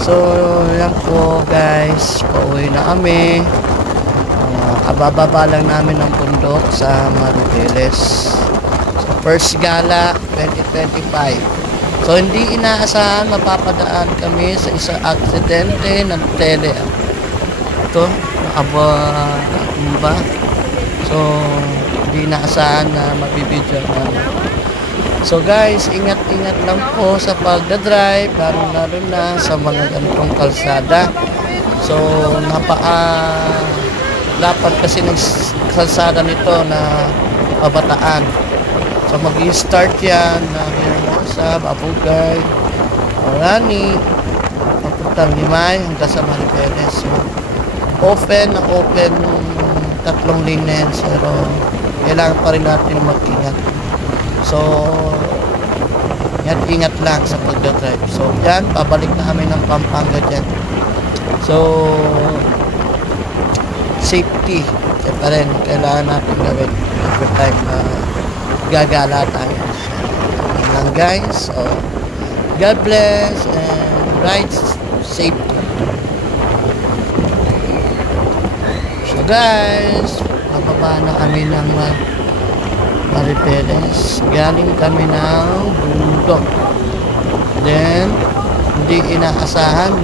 So, yan po guys, pauwi na kami. Kabababa lang namin ng bundok sa Maribeles. So, first gala 2025. So, hindi inaasahan, mapapadaan kami sa isang aksidente ng tele. Ito, ba? So, hindi inaasahan na mabibidyo namin. So guys, ingat-ingat lang po sa pagdadrive, lalo na sa mga ganitong kalsada. So, lapad kasi ng kalsada nito na pabataan. So, mag-i-start yan na Hermosa, Babugay, Orani, papuntang Limay, hanggang sa Maribeles. So, open tatlong lanes, pero kailangan pa rin natin mag-ingat. So, ingat lang sa pagdadrive. So, yan, pabalik na kami ng Pampanga dyan. So, safety, kaya pa rin, kailangan natin gawin every time na gagala tayo. Yan lang guys. So, God bless and ride safety. So guys, bababa na kami ng Maribeles. Galing kami ng bundok. Then, hindi inaasahan